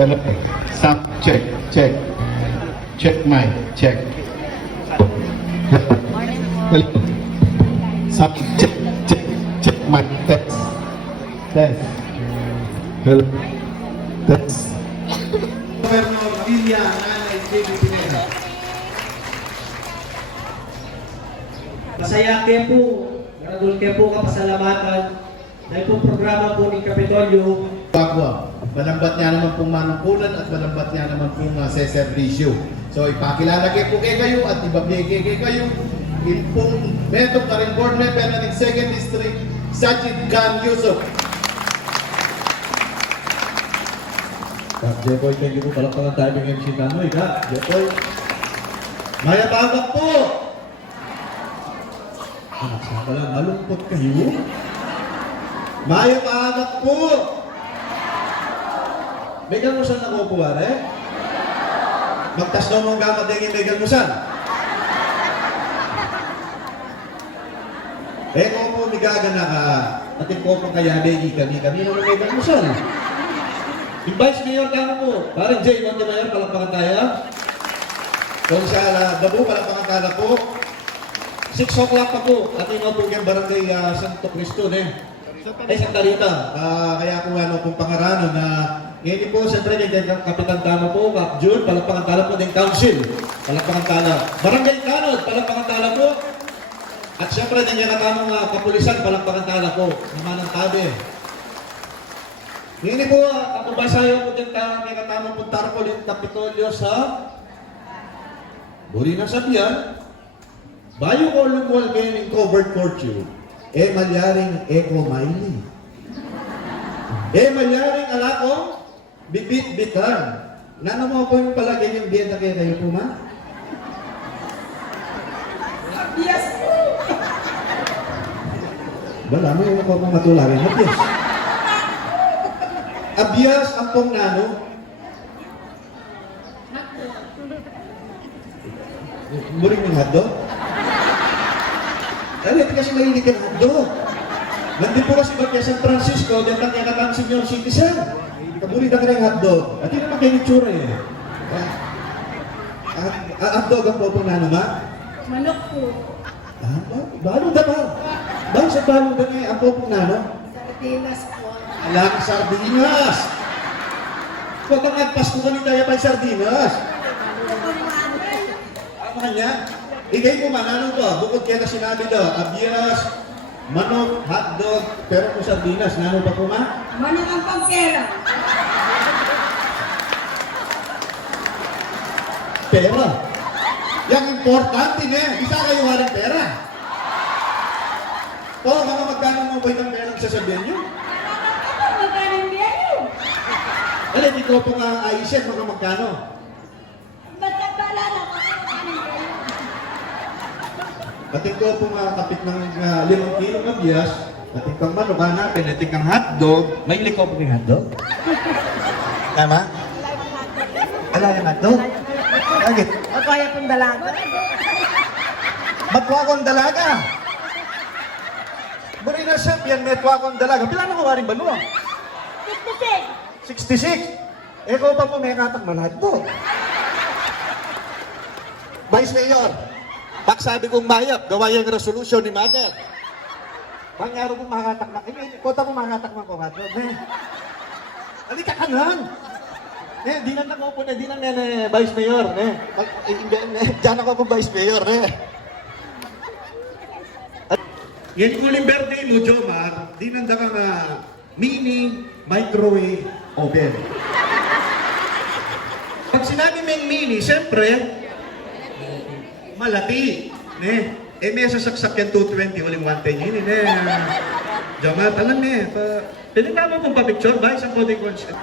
Hello. Sound check, check. Check mic, check. Hello. Sound check, check, check mic, test. Test. Hello. Test. Goberno Villa, Nanay J.B. Pineda. Masaya kayo po, naradol kayo po kapasalamatan dahil po programa po ni Kapitolyo. Bagwa, malambat niya naman pong manungkulan at malambat niya naman pong seservisyo. So ipakilala kayo po kayo at ibabigay kayo yung pong metong na rin board member ng 2nd District, Sajid Khan Yusuf. Kap Jepoy, thank you po. Palakpakan tayo ng MC Kanoy, Kap Jepoy. Maya Bagak po! Anak, saan ka lang? Malungkot kayo? Maya Bagak po! May gamusan na ko po, pare? Magtas daw mong gamat din yung may gamusan. Kung po migagana ka, atin po po kaya begi kami naman may gamusan. Yung Vice Mayor kamo po, parang Jay Montemayor, palakpakan tayo. Kung sa Dabu, palapang kala po. 6 o'clock pa po, atin po yung barangay Santo Cristo, ay Santa Rita. Kaya kung ano pong pangarano na ngayon po, siyempre, yung Kapitan Tama po, Kap June, palakpakan tala po ng Council. Palakpakan tala. Barangay Kanod, palakpakan tala po. At siyempre, din yung natamang kapulisan, palakpakan tala po. Naman ang tabi. Ngayon po, ako basayo po din may katamang po tarpol yung Kapitolyo sa Burina Sabian. Bayo ko lukwal kayo ng covered fortune. Malyaring Eco Miley. Malyaring alakong bibit-bitan. Nano mo po yung palagay yung biyeta kayo po, ma? Yes po! Wala mo yung ako mga matularin. Abiyas. Abiyas ang pong nano. Muring ng hotdog? Ito kasi mahilig yung hotdog. Nandun po kasi ba San Francisco, dyan lang yakatang senior citizen. Kabulit ang kanyang hotdog. At yun naman kayo itsura eh. Hotdog ang po pong nano, ma? Manok po. Balong da ba? Bang sa balong da niya ang po pong nano? Sardinas po. Alam, sardinas! Huwag kang nagpasko ka ni tayo pa sardinas. Ano kanya? Igay mo man, ano to? Bukod kaya na sinabi daw, abiyas, manok, hotdog, pero kung sardinas, nano ba po ma? Manok ang pagpera. Pera. Yang importante na, isa kayo walang pera. Oo, mga magkano mo ba yung pera ang sasabihin nyo? Magkano biyayo? Alam, ikaw po nga ayusin, mga magkano? Ba't ka pala na magkano biyayo? Ating ko po nga kapit ng 5 kilo ng bias, ating kang manok natin, ating kang hotdog. May liko po ng hotdog? Tama? Ala yung hotdog? Bakit? O kaya pong dalaga? Matwa akong dalaga. Buri na siya, yan may tuwa akong dalaga. Pila na ko waring banwa? 66. Ko pa po may katakman hotdog. Vice Mayor, pagsabi kong mayap, gawa yung resolution ni Mother. Pangyaro kong makatakman. Kota mo makatakman ko hotdog. Hindi ka kanan. Di na ako po na, di na Vice Mayor. Diyan ako po Vice Mayor. Yan kuling birthday mo, Jomar, di nanda ka nga mini microwave oven. Pag sinabi may mini, siyempre, malaki. May sasaksak yan 220, uling 110 yun. Jomar, alam niya, pinagtama kong pa-picture, Vice, ang voting consent.